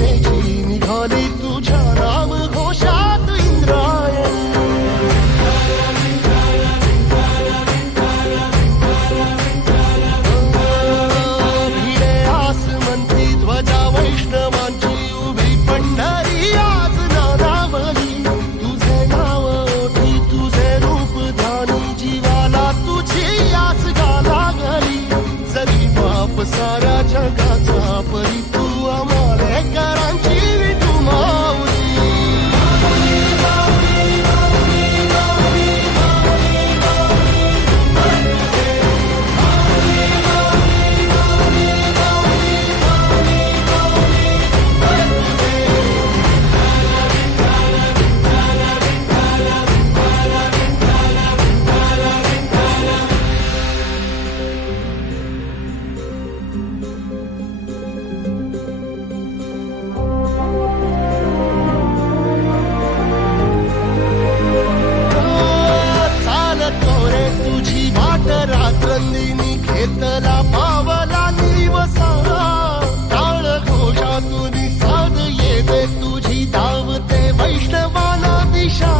सेनेची निघाली तुझ्या नाम घोषात इंद्रायणी. भिडे आसमंती ध्वजा वैष्णवांची उभी पंढरी आज नानावली. तुझे नाव ओठी तुझे रूप ध्यानी जीवाला तुझी आस गा लागली. जरी बाप साऱ्या जगाचा परी तू आमालेकरांची विठू माऊली. तुझी वाट रात्रंदिनी घेतला पावला निवसा. टाळ घोषातून साध येते तुझी धावते वैष्णवाला दिशा.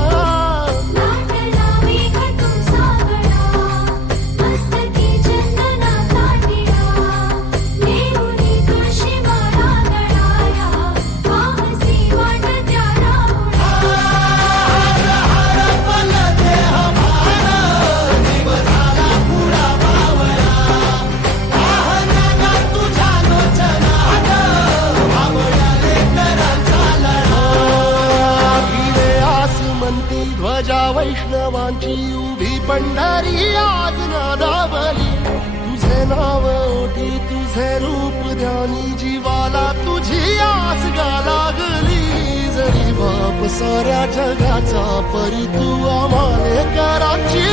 ध्वजा वैष्णवांची उभी पंढरी आज नादावली. तुझे नाव ओठी तुझे रूप ध्यानी जीवाला तुझी आस गा लागली. जरी बाप साऱ्या जगाचा परी तू आमालेकरांची